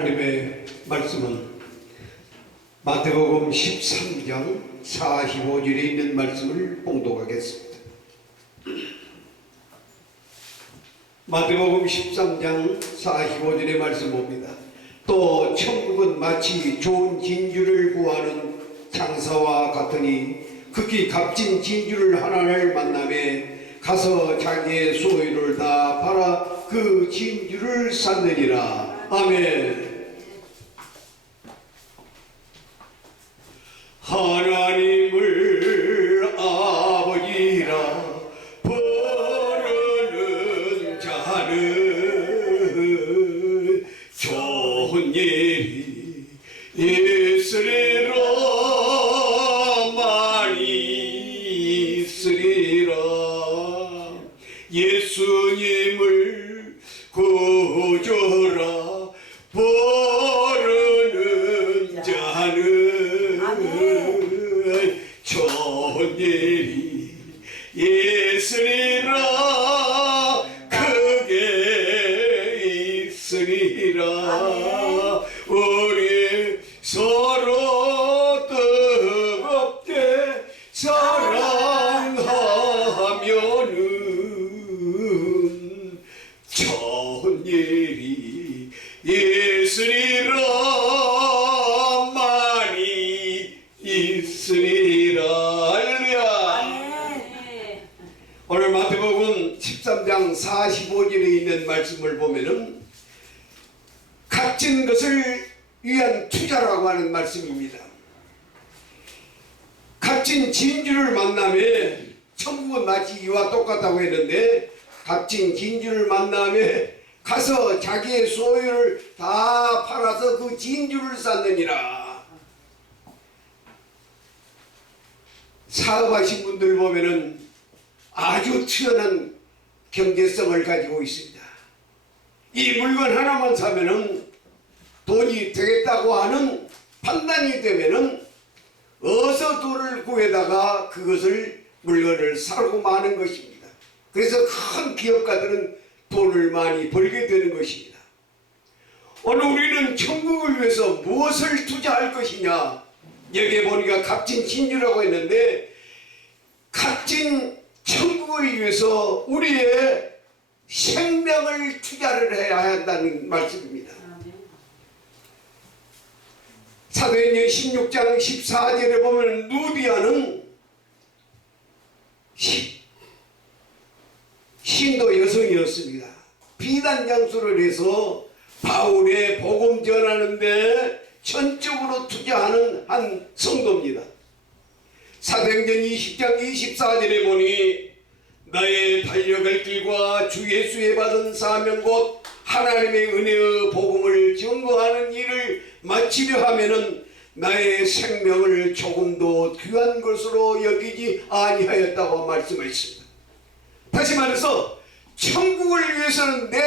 하나님의 말씀은 마태복음 13장 45절에 있는 말씀을 봉독하겠습니다. 마태복음 13장 45절의 말씀 봅니다. 또 천국은 마치 좋은 진주를 구하는 장사와 같으니 극히 값진 진주를 하나를 만나매 가서 자기의 소유를 다 팔아 그 진주를 샀느니라. 아멘. 하나님을 아버지라 부르는 자는 좋은 일이 있으리라. 많이 있으리라. 예수님을 구주라 부르는 자는 좋은 일이 있으리라. 크게 있으리라. 우리 서로 뜨겁게 사랑하면은 좋은 일이 있으리라. 많이 있으리라. 할렐루야. 오늘 마태복음 13장 45절에 있는 말씀을 보면은 값진 것을 위한 투자라고 하는 말씀입니다. 값진 진주를 만나며 천국은 마치 이와 똑같다고 했는데 값진 진주를 만나며 가서 자기의 소유를 다 팔아서 그 진주를 샀느니라. 사업하신 분들 보면은 아주 뛰어난 경제성을 가지고 있습니다. 이 물건 하나만 사면은 돈이 되겠다고 하는 판단이 되면은 어서 돈을 구해다가 그것을 물건을 사고 마는 것입니다. 그래서 큰 기업가들은 돈을 많이 벌게 되는 것입니다. 오늘 우리는 천국을 위해서 무엇을 투자할 것이냐? 여기에 보니까 값진 진주라고 했는데 값진 천국을 위해서 우리의 생명을 투자를 해야 한다는 말씀입니다. 사도행전 16장 14절에 보면 누디아는 신도 여성이었습니다. 비단 장수를 해서 바울의 복음 전하는데 전적으로 투자하는 한 성도입니다. 사도행전 20장 24절에 보니 나의 달려갈 길과 주 예수의 받은 사명 곧 하나님의 은혜의 복음을 증거하는 일을 마치려 하면은 나의 생명을 조금도 귀한 것으로 여기지 아니하였다고 말씀했습니다. 다시 말해서 천국을 위해서는 내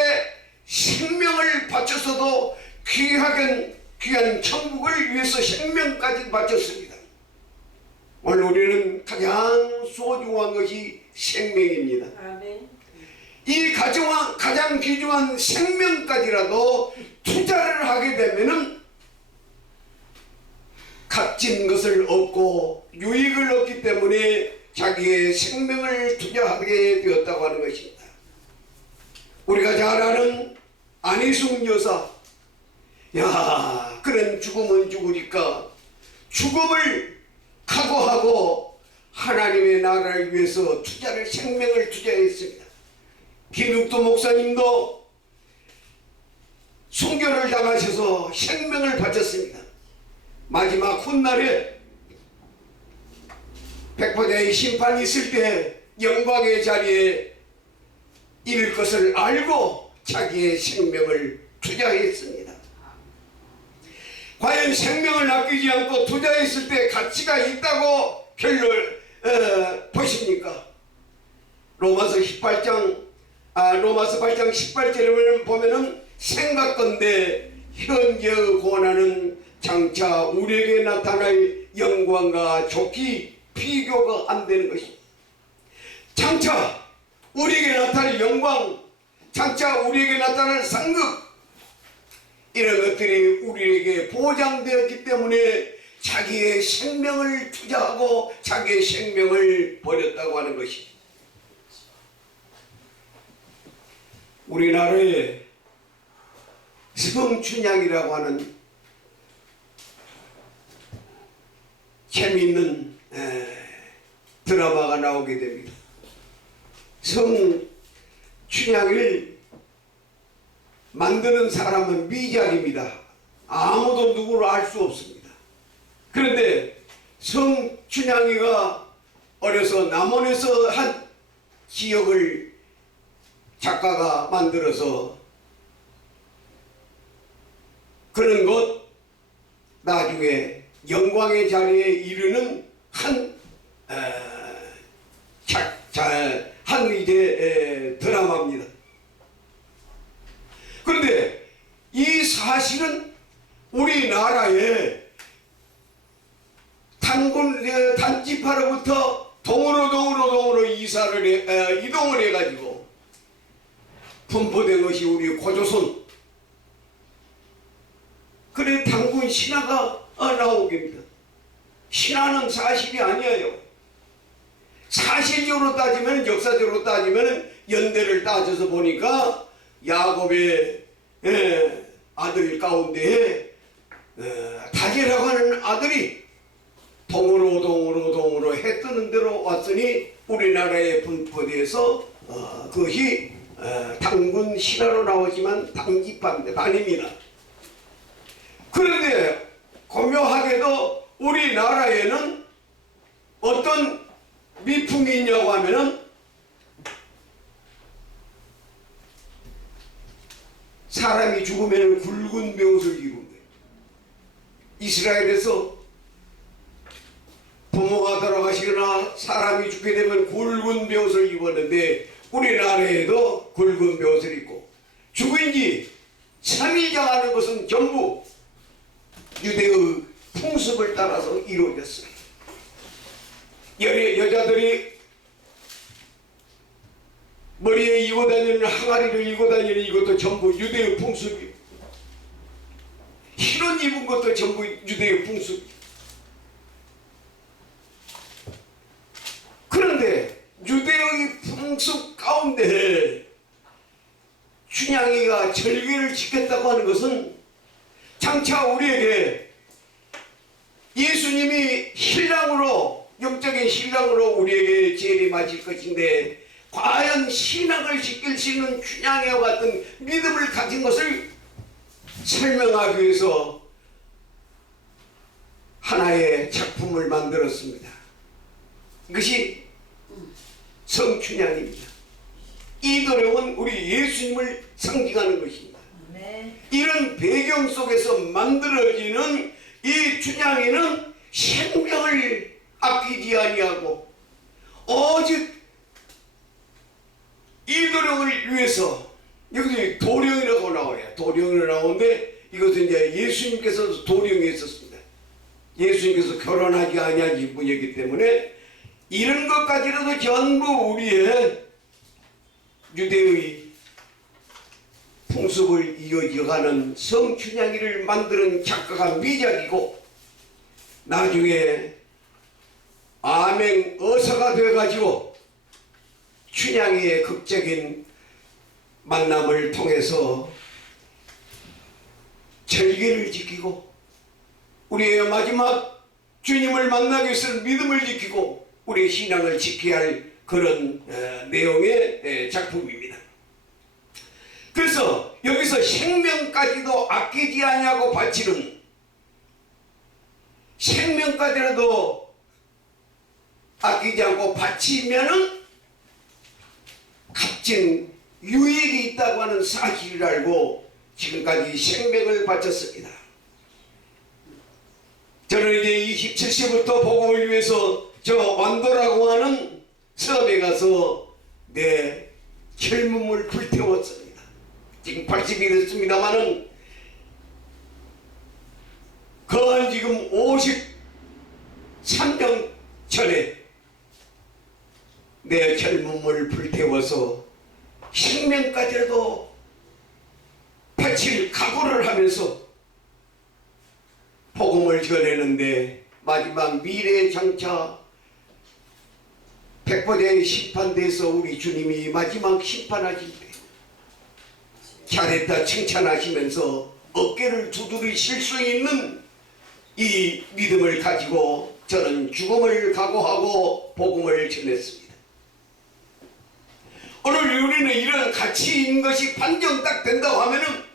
생명을 바쳐서도 귀한 천국을 위해서 생명까지 바쳤습니다. 오늘 우리는 가장 소중한 것이 생명입니다. 아멘. 이 가장 귀중한 생명까지라도 투자를 하게 되면은 값진 것을 얻고 유익을 얻기 때문에 자기의 생명을 투자하게 되었다고 하는 것입니다. 우리가 잘 아는 안희숙 여사, 그는 죽으면 죽으니까 죽음을 각오하고 하나님의 나라를 위해서 생명을 투자했습니다. 김육도 목사님도 순교를 당하셔서 생명을 바쳤습니다. 마지막 훗날에 백보자의 심판이 있을 때 영광의 자리에 이를 것을 알고 자기의 생명을 투자했습니다. 과연 생명을 아끼지 않고 투자했을 때 가치가 있다고 보십니까? 로마서 8장 18절을 보면은 생각건대 현재의 고난은 장차 우리에게 나타날 영광과 좋기 비교가 안 되는 것입니다. 장차 우리에게 나타날 영광, 장차 우리에게 나타날 상급, 이런 것들이 우리에게 보장되었기 때문에 자기의 생명을 투자하고 자기의 생명을 버렸다고 하는 것입니다. 우리나라에 성춘향이라고 하는 재미있는 드라마가 나오게 됩니다. 성춘향을 만드는 사람은 미작입니다. 아무도 누구를 알 수 없습니다. 그런데 성춘향이가 어려서 남원에서 한 지역을 작가가 만들어서 그런 것 나중에 영광의 자리에 이르는 한 드라마입니다. 그런데 이 사실은 우리나라에 단지파로부터 동으로 이동을 해가지고 분포된 것이 우리 고조선. 그래 당군 신화가 나오게 됩니다. 신화는 사실이 아니에요. 사실적으로 따지면, 역사적으로 따지면 연대를 따져서 보니까 야곱의 아들 가운데 다제라고 하는 아들이 동으로 해 뜨는 대로 왔으니 우리나라에 분포돼서 그것이 당군 신화로 나오지만 당지파입니다. 아닙니다. 그런데 고묘하게도 우리나라에는 어떤 미풍이 있냐고 하면은 사람이 죽으면 굵은 벼옷을 입은 거예요. 이스라엘에서 부모가 돌아가시거나 사람이 죽게 되면 굵은 벼옷을 입었는데 우리나라에도 굵은 벼옷을 입고 죽은 지 3일 정하는 것은 전부 유대의 풍습을 따라서 이루어졌어요. 여자들이 머리에 이고 다니는 항아리를 이고 다니는 이것도 전부 유대의 풍습이에요. 흰옷 입은 것도 전부 유대의 풍습이에요. 그런데 유대의 풍습 가운데 춘향이가 절기를 지켰다고 하는 것은 장차 우리에게 예수님이 신랑으로, 영적인 신랑으로 우리에게 재림하실 것인데 과연 신앙을 지킬 수 있는 춘향이와 같은 믿음을 가진 것을 설명하기 위해서 하나의 작품을 만들었습니다. 이것이 성춘향입니다. 이 노래는 우리 예수님을 상징하는 것입니다. 이런 배경 속에서 만들어지는 이 춘향이는 생명을 아끼지 아니하고 오직 이 도령을 위해서, 여기 도령이라고 나와요. 도령이 나오는데 이것은 이제 예수님께서 도령이 있었습니다. 예수님께서 결혼하지 아니한 분이기 때문에 이런 것까지라도 전부 우리의 유대의 풍습을 이어져가는 성춘향이를 만드는 작가가 미작이고 나중에 암행어사가 되어가지고 춘향이의 극적인 만남을 통해서 절개를 지키고 우리의 마지막 주님을 만나기 위해서 믿음을 지키고 우리의 신앙을 지켜야 할 그런 내용의 작품입니다. 그래서 여기서 생명까지도 아끼지 아니하고 바치는, 생명까지라도 아끼지 않고 바치면은 값진 유익이 있다고 하는 사실을 알고 지금까지 생명을 바쳤습니다. 저는 이제 27세부터 복음을 위해서 저 완도라고 하는 섬에 가서 내 젊음을 불태웠습니다. 지금 80이 됐습니다마는 그 지금 53년 전에 내 젊음을 불태워서 생명까지라도 바칠 각오를 하면서 복음을 전했는데 마지막 미래 장차 백보대의 심판돼서 우리 주님이 마지막 심판하실 때 잘했다 칭찬하시면서 어깨를 두드리실 수 있는 이 믿음을 가지고 저는 죽음을 각오하고 복음을 전했습니다. 오늘 우리는 이런 가치 있는 것이 판정 딱 된다고 하면은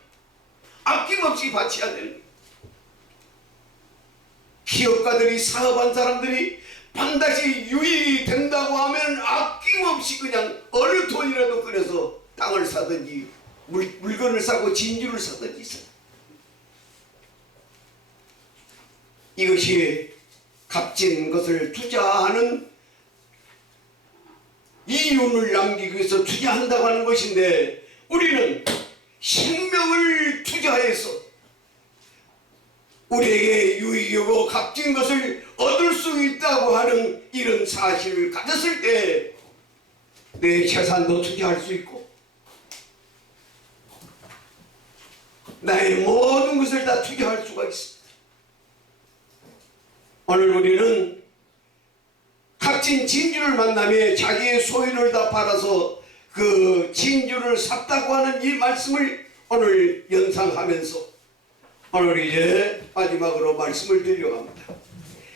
아낌없이 바쳐야 되는 거예요. 기업가들이 사업한 사람들이 반드시 유익이 된다고 하면 아낌없이 그냥 어느 돈이라도 꺼내서 땅을 사든지 물건을 사고 진주를 사든지 있어요. 이것이 값진 것을 투자하는 이윤을 남기기 위해서 투자한다고 하는 것인데 우리는 생명을 투자해서 우리에게 유익이고 값진 것을 얻을 수 있다고 하는 이런 사실을 가졌을 때 내 재산도 투자할 수 있고 나의 모든 것을 다 투자할 수가 있습니다. 오늘 우리는 값진 진주를 만나며 자기의 소유를 다 팔아서 그 진주를 샀다고 하는 이 말씀을 오늘 연상하면서 오늘 이제 마지막으로 말씀을 드려갑니다.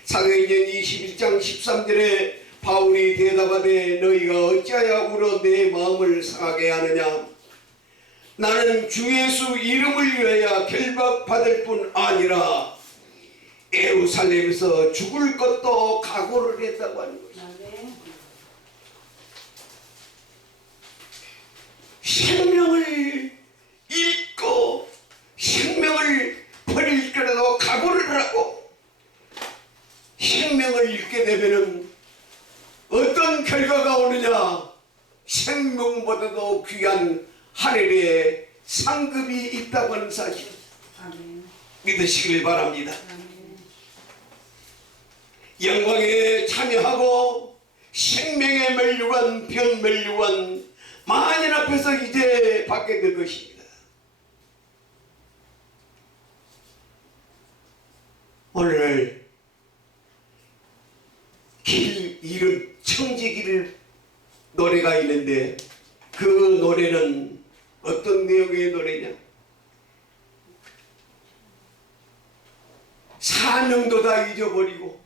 사도행전 21장 13절에 바울이 대답하되 너희가 어찌하여 울어 내 마음을 상하게 하느냐. 나는 주 예수 이름을 위하여 결박받을 뿐 아니라 예루살렘에서 죽을 것도 각오를 했다고 하는 것이다. 생명을 잃고 생명을 버릴 거라도 각오를 하고 생명을 잃게 되면은 어떤 결과가 오느냐. 생명보다도 귀한 하늘의 상급이 있다고 하는 사실 믿으시길 바랍니다. 영광에 참여하고 생명의 멸류관 병 멸류관 만인 앞에서 이제 받게 될 것입니다. 오늘 길 잃은 청지기를 노래가 있는데 그 노래는 어떤 내용의 노래냐. 사명도 다 잊어버리고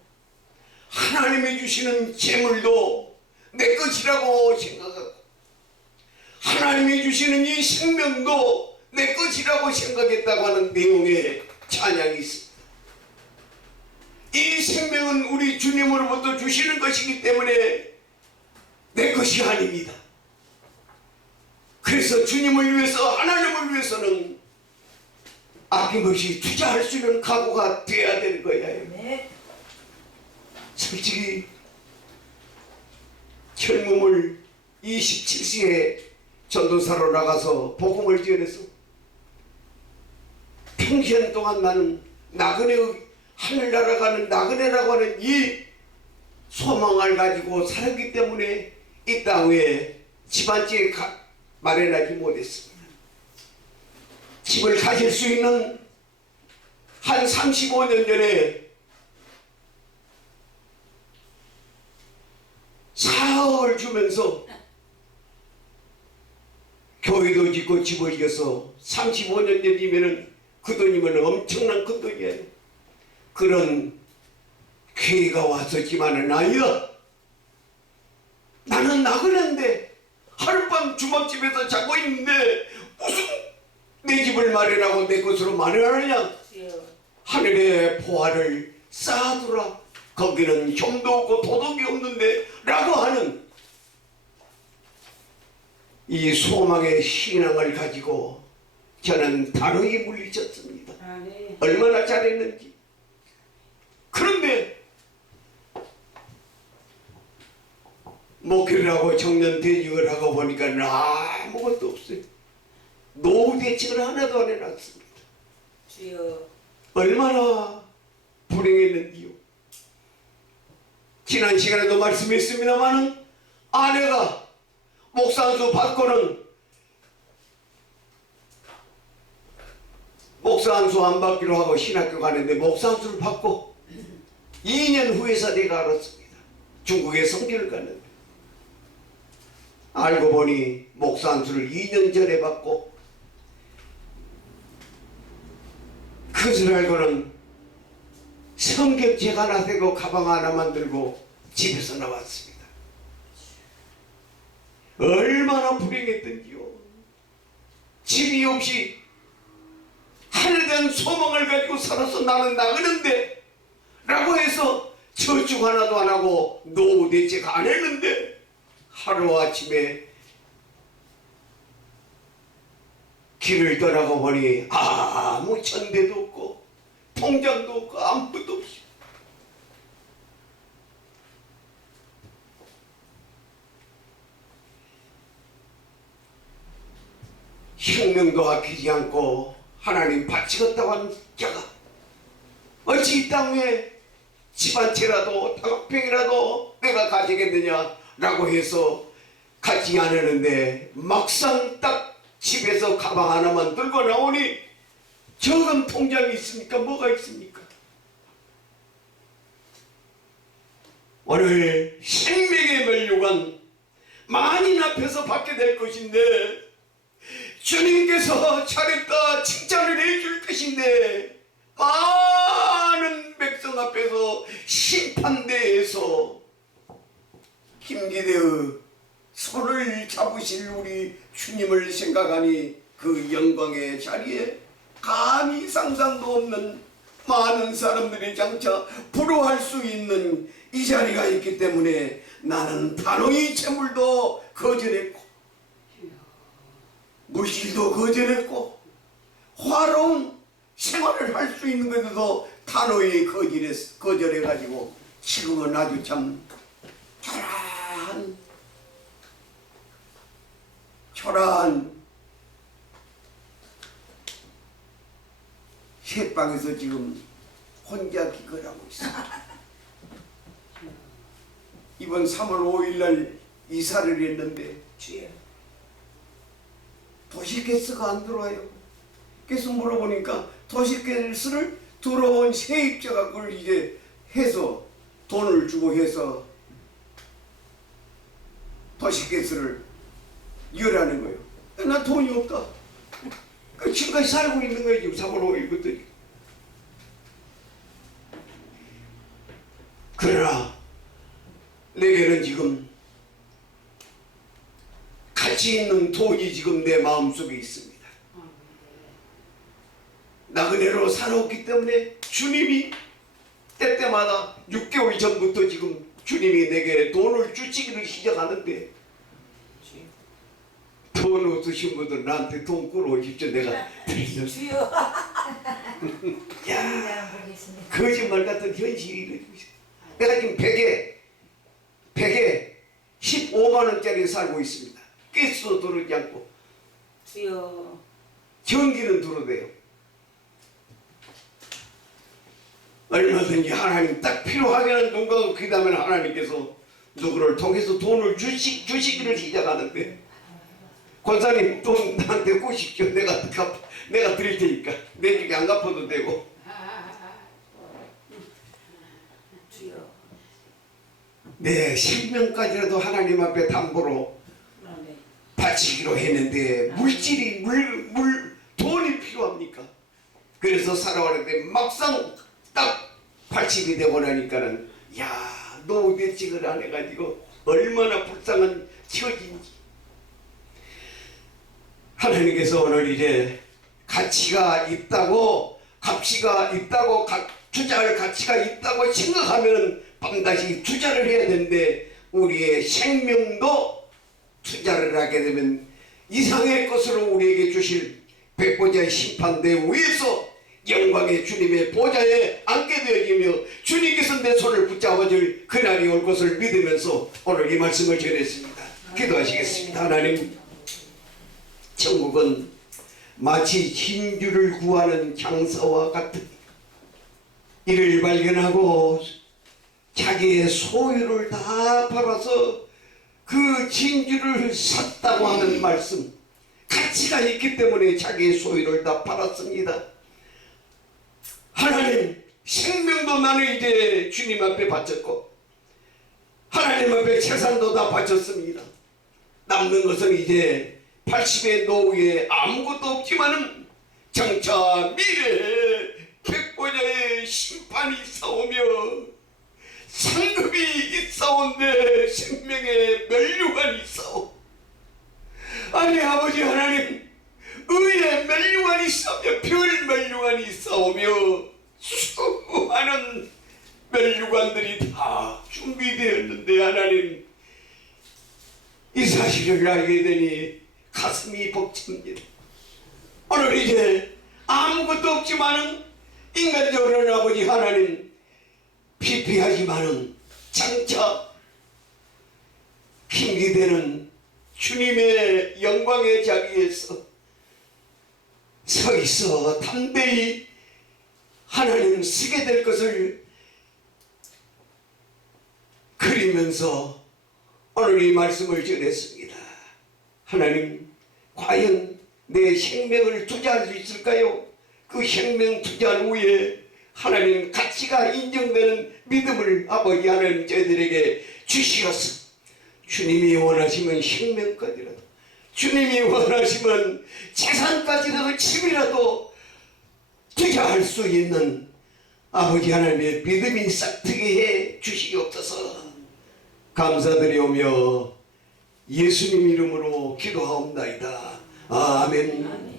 하나님이 주시는 재물도 내 것이라고 생각하고 하나님이 주시는 이 생명도 내 것이라고 생각했다고 하는 내용의 찬양이 있습니다. 이 생명은 우리 주님으로부터 주시는 것이기 때문에 내 것이 아닙니다. 그래서 주님을 위해서 하나님을 위해서는 아낌없이 투자할 수 있는 각오가 돼야 되는 거예요. 네. 솔직히 젊음을 27세에 전도사로 나가서 복음을 전해서 평생 동안 나는 나그네 하늘나라 가는 나그네라고 하는 이 소망을 가지고 살았기 때문에 이 땅에 집안집에 마련하지 못했습니다. 집을 가질 수 있는 한 35년 전에 사업을 주면서 교회도 짓고 집을 지어서 35년 전이면 그 돈이면 엄청난 큰 돈이에요. 그런 기회가 왔었지만은 아니야. 나는 나그네인데 하룻밤 주막집에서 자고 있는데 무슨 내 집을 마련하고 내 것으로 마련하느냐. 하늘의 보화를 쌓아두라. 거기는 혐도 없고 도덕이 없는데 라고 하는 이 소망의 신앙을 가지고 저는 다르게 물리쳤습니다. 얼마나 잘했는지. 그런데 목회를 하고 청년퇴직을 하고 보니까 아무것도 없어요. 노후 대책을 하나도 안 해놨습니다. 얼마나 불행했는지요. 지난 시간에도 말씀했습니다마는 아내가 목산수 받고는 목사 안수 안 받기로 하고 신학교 가는데 목사 안수를 받고 2년 후에서 내가 알았습니다. 중국에 성교를 갔는데 알고 보니 목사 안수를 2년 전에 받고 그것을 알고는 성경책 하나 들고 가방 하나만 들고 집에서 나왔습니다. 얼마나 불행했던지요. 집이 없이 하늘에 대한 소망을 가지고 살아서 나는 나가는데 라고 해서 저축 하나도 안 하고 노후 대책 안 했는데 하루아침에 길을 떠나고 보니 아무 천대도 없고 통장도 없고 아무것도 없이 혁명도 아끼지 않고 하나님 바치겠다고 하는 자가 어찌 이 땅에 집 한 채라도 다각평이라도 내가 가지겠느냐라고 해서 갖지 않았는데 막상 딱 집에서 가방 하나만 들고 나오니 저금 통장이 있습니까? 뭐가 있습니까? 오늘 생명의 면류관 만인 앞에서 받게 될 것인데 주님께서 잘했다 칭찬을 해줄 것인데 많은 백성 앞에서 심판대에서 김기대의 손을 잡으실 우리 주님을 생각하니 그 영광의 자리에 감히 상상도 없는 많은 사람들이 장차 부러워할 수 있는 이 자리가 있기 때문에 나는 단호히 재물도 거절했고 물질도 거절했고 화로운 생활을 할 수 있는 것에도 단호히 거절해가지고 지금은 아주 참 초라한 새방에서 지금 혼자 기거하고 있습니다. 이번 3월 5일날 이사를 했는데 도시가스가 안 들어와요. 그래서 물어보니까 도시가스를 들어온 세입자가 그걸 이제 해서 돈을 주고 해서 도시가스를 열하는 거예요. 난 돈이 없다. 지금까지 살고 있는 거예요. 지금 3월 5일부터. 그러나 내게는 지금 가치 있는 돈이 지금 내 마음속에 있습니다. 나그네로 살아왔기 때문에 주님이 때때마다 6개월 전부터 지금 주님이 내게 돈을 주시기를 시작하는데 돈 없으신 분들 나한테 돈 끌어오십시오. 내가 드리겠습니다. 야, 거짓말 같은 현실이 이루어지고 있어. 내가 지금 100에 15만 원짜리 살고 있습니다. 가스도 들어오지 않고 전기는 들어대요. 얼마든지 하나님 딱 필요하게는 눈 감고 기도하면 하나님께서 누구를 통해서 돈을 주시기를 시작하는데 권사님 돈 나한테 꾸십시오. 내가 드릴 테니까 내 집에 안 갚아도 되고 내 생명까지라도 하나님 앞에 담보로 바치기로 했는데 물질이 돈이 필요합니까? 그래서 살아왔는데 막상 딱 80이 되고 나니까는 야 노후 대책을 안 해가지고 얼마나 불쌍한 처지인지 하나님께서 오늘 이제 가치가 있다고 값이가 있다고 투자할 가치가 있다고 생각하면 반드시 투자를 해야 되는데 우리의 생명도 투자를 하게 되면 이상의 것으로 우리에게 주실 백보자의 심판대 위에서 영광의 주님의 보좌에 앉게 되어지며 주님께서 내 손을 붙잡아줄 그날이 올 것을 믿으면서 오늘 이 말씀을 전했습니다. 기도하시겠습니다. 하나님, 천국은 마치 진주를 구하는 장사와 같으니 이를 발견하고 자기의 소유를 다 팔아서 그 진주를 샀다고 하는 말씀, 가치가 있기 때문에 자기의 소유를 다 팔았습니다. 모든 나는 이제 주님 앞에 바쳤고 하나님 앞에 재산도 다 바쳤습니다. 남는 것은 이제 80의 노후에 아무것도 없지만은 장차 미래에 백보자의 심판이 있사오며 상급이 있사온데 생명의 멸류관이 있사오. 아니 아버지 하나님, 의의 멸류관이 있사오며 별 멸류관이 있사오며 수많은 멸류관들이 다 준비되었는데 하나님, 이 사실을 알게 되니 가슴이 벅찹니다. 오늘 이제 아무것도 없지만은 인간적으로는 아버지 하나님 피폐하지만은 장차 핑계되는 주님의 영광의 자리에서 서 있어 담대히 하나님 쓰게 될 것을 그리면서 오늘 이 말씀을 전했습니다. 하나님, 과연 내 생명을 투자할 수 있을까요? 그 생명 투자한 후에 하나님 가치가 인정되는 믿음을 아버지 하나님 저희들에게 주시었어. 주님이 원하시면 생명까지라도, 주님이 원하시면 재산까지라도, 집이라도 투자할 수 있는 아버지 하나님의 믿음이 싹트게 해 주시옵소서. 감사드리오며 예수님 이름으로 기도하옵나이다. 아멘.